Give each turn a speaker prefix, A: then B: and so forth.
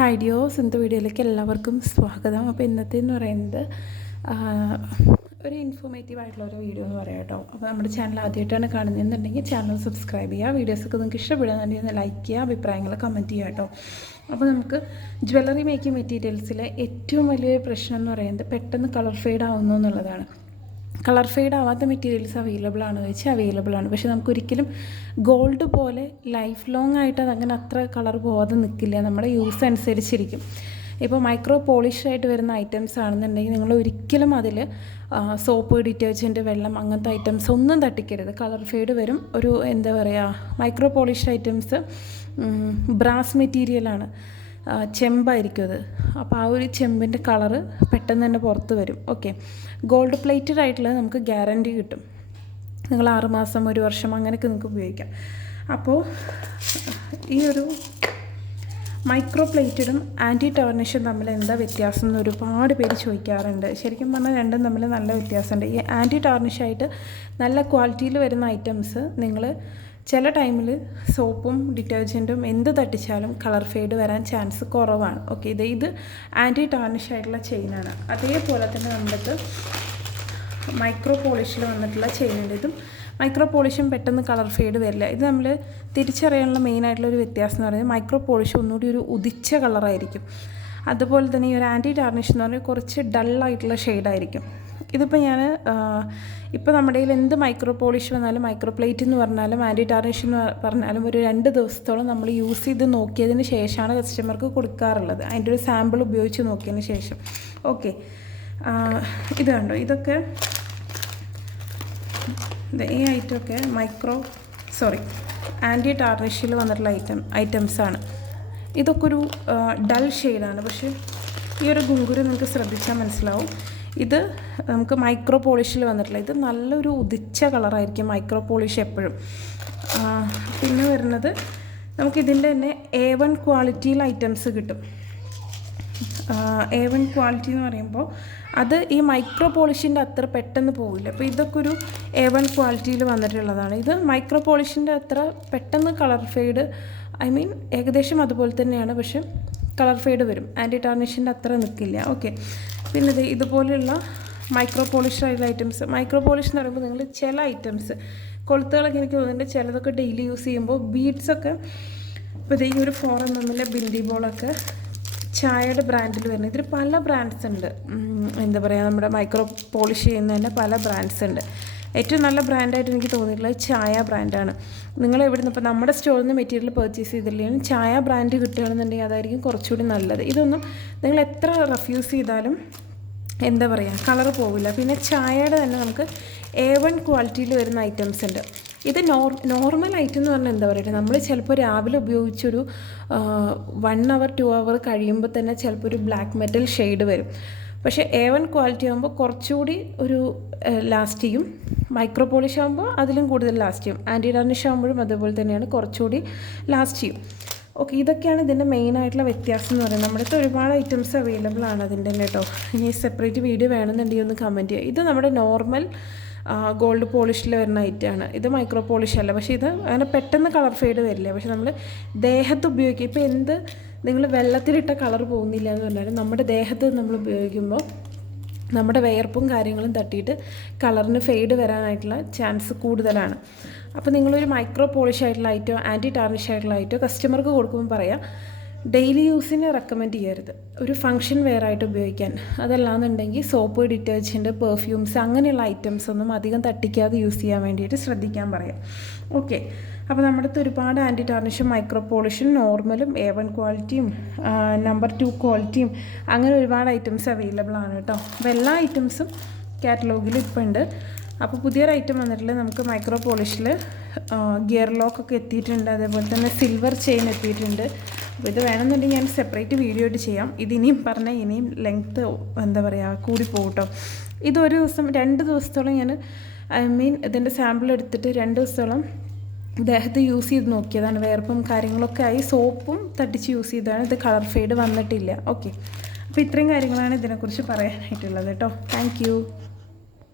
A: Hi deo ഇന്നത്തെ വീഡിയോയിലേക്ക് എല്ലാവർക്കും സ്വാഗതം. അപ്പോൾ ഇന്നത്തെ എന്ന് പറയുന്നത് ഒരു ഇൻഫോർമേറ്റീവ് ആയിട്ടുള്ള ഒരു വീഡിയോ എന്ന് പറയാം കേട്ടോ. അപ്പോൾ നമ്മുടെ ചാനൽ ആദ്യമായിട്ടാണ് കാണുന്നതെന്നുണ്ടെങ്കിൽ ചാനൽ സബ്സ്ക്രൈബ് ചെയ്യുക. വീഡിയോസൊക്കെ നിങ്ങൾക്ക് ഇഷ്ടപ്പെടുന്നുണ്ടെങ്കിൽ ഒന്ന് ലൈക്ക് ചെയ്യുക അഭിപ്രായങ്ങൾ കമന്റ് ചെയ്യുക കേട്ടോ. അപ്പോൾ നമുക്ക് ജ്വല്ലറി മേക്കിംഗ് മെറ്റീരിയൽസിലെ ഏറ്റവും വലിയൊരു പ്രശ്നം എന്ന് പറയുന്നത് പെട്ടെന്ന് കളർ ഫെയ്ഡ് ആവുന്നു എന്നുള്ളതാണ്. കളർ ഫെയ്ഡ് ആവാത്ത മെറ്റീരിയൽസ് അവൈലബിൾ ആണെന്ന് വെച്ചാൽ അവൈലബിൾ ആണ്. പക്ഷെ നമുക്കൊരിക്കലും ഗോൾഡ് പോലെ ലൈഫ് ലോങ് ആയിട്ട് അതങ്ങനെ അത്ര കളർ പോകാതെ നിൽക്കില്ല നമ്മുടെ യൂസ് അനുസരിച്ചിരിക്കും. ഇപ്പോൾ മൈക്രോ പോളിഷ് ആയിട്ട് വരുന്ന ഐറ്റംസ് ആണെന്നുണ്ടെങ്കിൽ നിങ്ങൾ ഒരിക്കലും അതിൽ സോപ്പ് ഡിറ്റർജന്റ് വെള്ളം അങ്ങനത്തെ ഐറ്റംസ് ഒന്നും തട്ടിക്കരുത്. കളർ ഫെയ്ഡ് വരും. ഒരു എന്താ പറയുക മൈക്രോ പോളിഷ് ഐറ്റംസ് ബ്രാസ് മെറ്റീരിയലാണ് ചെമ്പായിരിക്കും അത്. അപ്പോൾ ആ ഒരു ചെമ്പിന്റെ കളറ് പെട്ടെന്ന് തന്നെ പുറത്ത് വരും. ഓക്കെ ഗോൾഡ് പ്ലേറ്റഡ് ആയിട്ടുള്ളത് നമുക്ക് ഗ്യാരണ്ടി കിട്ടും. നിങ്ങൾ ആറുമാസം ഒരു വർഷം അങ്ങനെയൊക്കെ നിങ്ങൾക്ക് ഉപയോഗിക്കാം. അപ്പോൾ ഈ ഒരു മൈക്രോ പ്ലേറ്റഡും ആന്റി ടവർണിഷും തമ്മിൽ എന്താ വ്യത്യാസം എന്ന് ഒരുപാട് പേര് ചോദിക്കാറുണ്ട്. ശരിക്കും പറഞ്ഞാൽ രണ്ടും തമ്മിൽ നല്ല വ്യത്യാസമുണ്ട്. ഈ ആന്റി ടവർണിഷായിട്ട് നല്ല ക്വാളിറ്റിയിൽ വരുന്ന ഐറ്റംസ് നിങ്ങൾ ചില ടൈമിൽ സോപ്പും ഡിറ്റർജന്റും എന്ത് തട്ടിച്ചാലും കളർ ഫെയ്ഡ് വരാൻ ചാൻസ് കുറവാണ്. ഓക്കെ ഇത് ഇത് ആന്റി ടാർണിഷ് ആയിട്ടുള്ള ചെയിനാണ് അതേപോലെ തന്നെ നമ്മുടെ മൈക്രോ പോളിഷിൽ വന്നിട്ടുള്ള ചെയിനുണ്ട് ഇതും മൈക്രോ പോളിഷും പെട്ടെന്ന് കളർ ഫെയ്ഡ് വരില്ല. ഇത് നമ്മൾ തിരിച്ചറിയാനുള്ള മെയിൻ ആയിട്ടുള്ള ഒരു വ്യത്യാസം എന്ന് പറയുന്നത് മൈക്രോ പോളിഷ് ഒന്നുകൂടി ഒരു ഉദിച്ച കളറായിരിക്കും അതുപോലെ തന്നെ ഈ ഒരു ആന്റി ടാർണിഷ് എന്ന് പറഞ്ഞാൽ കുറച്ച് ഡള്ളായിട്ടുള്ള ഷെയ്ഡായിരിക്കും ഇതിപ്പോൾ ഞാൻ ഇപ്പോൾ നമ്മുടെ കയ്യിൽ എന്ത് മൈക്രോ പോളിഷ് വന്നാലും മൈക്രോ പ്ലേറ്റ് എന്ന് പറഞ്ഞാലും ആന്റി ടാർണിഷ് എന്ന് പറഞ്ഞാലും ഒരു രണ്ട് ദിവസത്തോളം നമ്മൾ യൂസ് ചെയ്ത് നോക്കിയതിന് ശേഷമാണ് കസ്റ്റമർക്ക് കൊടുക്കാറുള്ളത്. അതിന്റെ ഒരു സാമ്പിൾ ഉപയോഗിച്ച് നോക്കിയതിന് ശേഷം. ഓക്കെ. ഇത് കണ്ടോ? ഇതൊക്കെ ഇത് ഈ ഐറ്റമൊക്കെ മൈക്രോ സോറി ആന്റി ടാർണിഷിൽ വന്നിട്ടുള്ള ഐറ്റം ഐറ്റംസാണ്. ഇതൊക്കെ ഒരു ഡൾ ഷെയ്ഡാണ്. പക്ഷേ ഈ ഒരു ഗുങ്കുരു നിങ്ങൾക്ക് ശ്രദ്ധിച്ചാൽ മനസ്സിലാവും. ഇത് നമുക്ക് മൈക്രോ പോളിഷിൽ വന്നിട്ടില്ല. ഇത് നല്ലൊരു ഉദിച്ച കളറായിരിക്കും മൈക്രോ പോളിഷ് എപ്പോഴും. പിന്നെ വരുന്നത് നമുക്കിതിന്റെ തന്നെ എ വൺ ക്വാളിറ്റിയിൽ ഐറ്റംസ് കിട്ടും. എ വൺ ക്വാളിറ്റി എന്ന് പറയുമ്പോൾ അത് ഈ മൈക്രോ പോളിഷിന്റെ അത്ര പെട്ടെന്ന് പോവില്ല. അപ്പോൾ ഇതൊക്കെ ഒരു എ വൺ ക്വാളിറ്റിയിൽ വന്നിട്ടുള്ളതാണ്. ഇത് മൈക്രോ പോളിഷിന്റെ അത്ര പെട്ടെന്ന് കളർ ഫെയ്ഡ് ഐ മീൻ ഏകദേശം അതുപോലെ തന്നെയാണ്. പക്ഷെ കളർ ഫെയ്ഡ് വരും. ആന്റി ടാർണിഷിന്റെ അത്ര നിൽക്കില്ല. ഓക്കെ. പിന്നെ ഇത് ഇതുപോലെയുള്ള മൈക്രോ പോളിഷ് ആയിട്ടുള്ള ഐറ്റംസ് മൈക്രോ പോളിഷ് എന്ന് പറയുമ്പോൾ നിങ്ങൾ ചില ഐറ്റംസ് കൊളുത്തുകളൊക്കെ എനിക്ക് തോന്നുന്നുണ്ട് ചിലതൊക്കെ ഡെയിലി യൂസ് ചെയ്യുമ്പോൾ ബീഡ്സൊക്കെ ഇപ്പോൾ ഈ ഒരു ഫോർ എം എമ്മിലെ ബിൻഡി ബോളൊക്കെ ചായയുടെ ബ്രാൻഡിൽ വരുന്നത്. ഇതിൽ പല ബ്രാൻഡ്സ് ഉണ്ട്. എന്താ പറയുക നമ്മുടെ മൈക്രോ പോളിഷ് ചെയ്യുന്നതിന്റെ പല ബ്രാൻഡ്സ് ഉണ്ട്. ഏറ്റവും നല്ല ബ്രാൻഡായിട്ട് എനിക്ക് തോന്നിയിട്ടുള്ളത് ചായ ബ്രാൻഡാണ്. നിങ്ങൾ എവിടെ നിന്ന് ഇപ്പോൾ നമ്മുടെ സ്റ്റോറിൽ നിന്ന് മെറ്റീരിയൽ പർച്ചേസ് ചെയ്തില്ലെങ്കിലും ചായ ബ്രാൻഡ് കിട്ടുകയാണെന്നുണ്ടെങ്കിൽ അതായിരിക്കും കുറച്ചുകൂടി നല്ലത്. ഇതൊന്നും നിങ്ങൾ എത്ര റെഫ്യൂസ് ചെയ്താലും എന്താ പറയുക കളർ പോവില്ല. പിന്നെ ചായയുടെ തന്നെ നമുക്ക് എ വൺ ക്വാളിറ്റിയിൽ വരുന്ന ഐറ്റംസ് ഉണ്ട്. ഇത് നോർ നോർമൽ ഐറ്റം എന്ന് പറഞ്ഞാൽ എന്താ പറയുക നമ്മൾ ചിലപ്പോൾ രാവിലെ ഉപയോഗിച്ചൊരു വൺ അവർ ടു അവർ കഴിയുമ്പോൾ തന്നെ ചിലപ്പോൾ ഒരു ബ്ലാക്ക് മെറ്റൽ ഷെയ്ഡ് വരും. പക്ഷേ എ വൺ ക്വാളിറ്റി ആകുമ്പോൾ കുറച്ചുകൂടി ഒരു ലാസ്റ്റ് ചെയ്യും. മൈക്രോ പോളിഷ് ആകുമ്പോൾ അതിലും കൂടുതൽ ലാസ്റ്റ് ചെയ്യും. ആന്റി ഡാർണിഷ് ആകുമ്പോഴും അതുപോലെ തന്നെയാണ് കുറച്ചുകൂടി ലാസ്റ്റ് ചെയ്യും. ഓക്കെ ഇതൊക്കെയാണ് ഇതിന്റെ മെയിനായിട്ടുള്ള വ്യത്യാസം എന്ന് പറയുന്നത്. നമ്മുടെ അടുത്ത് ഒരുപാട് ഐറ്റംസ് അവൈലബിൾ ആണ് അതിന്റെ തന്നെ കേട്ടോ ഇനി സെപ്പറേറ്റ് വീഡിയോ വേണമെന്നുണ്ടെങ്കിൽ ഒന്ന് കമന്റ് ചെയ്യുക. ഇത് നമ്മുടെ നോർമൽ ഗോൾഡ് പോളിഷിൽ വരുന്ന ഐറ്റമാണ് ഇത് മൈക്രോ പോളിഷ് അല്ല. പക്ഷേ ഇത് അങ്ങനെ പെട്ടെന്ന് കളർ ഫെയ്ഡ് വരില്ല. പക്ഷേ നമ്മൾ ദേഹത്ത് ഉപയോഗിക്കുക. ഇപ്പോൾ എന്ത് നിങ്ങൾ വെള്ളത്തിലിട്ട കളർ പോകുന്നില്ല എന്ന് പറഞ്ഞാൽ നമ്മുടെ ദേഹത്ത് നമ്മൾ ഉപയോഗിക്കുമ്പോൾ നമ്മുടെ വിയർപ്പും കാര്യങ്ങളും തട്ടിയിട്ട് കളറിന് ഫെയ്ഡ് വരാനായിട്ടുള്ള ചാൻസ് കൂടുതലാണ്. അപ്പോൾ നിങ്ങളൊരു മൈക്രോ പോളിഷ് ആയിട്ടുള്ള ഐറ്റോ ആന്റി ടാർണിഷ് ആയിട്ടുള്ള ഐറ്റോ കസ്റ്റമർക്ക് കൊടുക്കുമ്പോൾ പറയാം ഡെയിലി യൂസിന് റെക്കമെൻഡ് ചെയ്യരുത്. ഒരു ഫങ്ഷൻ വെയർ ആയിട്ട് ഉപയോഗിക്കാൻ. അതല്ലാന്നുണ്ടെങ്കിൽ സോപ്പ് ഡിറ്റർജന്റ് പെർഫ്യൂംസ് അങ്ങനെയുള്ള ഐറ്റംസ് ഒന്നും അധികം തട്ടിക്കാതെ യൂസ് ചെയ്യാൻ വേണ്ടിയിട്ട് ശ്രദ്ധിക്കാൻ പറയാം. ഓക്കെ. അപ്പോൾ നമ്മുടെ അടുത്ത് ഒരുപാട് ആന്റി ടാർണിഷും മൈക്രോ പോളിഷും നോർമലും എ വൺ ക്വാളിറ്റിയും നമ്പർ ടു ക്വാളിറ്റിയും അങ്ങനെ ഒരുപാട് ഐറ്റംസ് അവൈലബിൾ ആണ് കേട്ടോ. അപ്പോൾ എല്ലാ ഐറ്റംസും കാറ്റലോഗിൽ ഇപ്പോൾ ഉണ്ട്. അപ്പോൾ പുതിയൊരു ഐറ്റം വന്നിട്ടുള്ളത് നമുക്ക് മൈക്രോ പോളിഷിൽ ഗിയർ ലോക്കൊക്കെ എത്തിയിട്ടുണ്ട്. അതേപോലെ തന്നെ സിൽവർ ചെയിൻ എത്തിയിട്ടുണ്ട്. അപ്പോൾ ഇത് വേണമെന്നുണ്ടെങ്കിൽ ഞാൻ സെപ്പറേറ്റ് വീഡിയോ ആയിട്ട് ചെയ്യാം. ഇത് ഇനിയും പറഞ്ഞാൽ ഇനിയും ലെങ്ത്ത് എന്താ പറയുക കൂടി പോകട്ടോ കേട്ടോ. ഇതൊരു ദിവസം രണ്ട് ദിവസത്തോളം ഞാൻ ഐ മീൻ ഇതിന്റെ സാമ്പിൾ എടുത്തിട്ട് രണ്ട് ദിവസത്തോളം ദേഹത്ത് യൂസ് ചെയ്ത് നോക്കിയതാണ്. വേർപ്പും കാര്യങ്ങളൊക്കെ ആയി സോപ്പും തട്ടിച്ച് യൂസ് ചെയ്തതാണ്. ഇത് കളർ ഫെയ്ഡ് വന്നിട്ടില്ല. ഓക്കെ അപ്പോൾ ഇത്രയും കാര്യങ്ങളാണ് ഇതിനെക്കുറിച്ച് പറയാനായിട്ടുള്ളത് കേട്ടോ താങ്ക്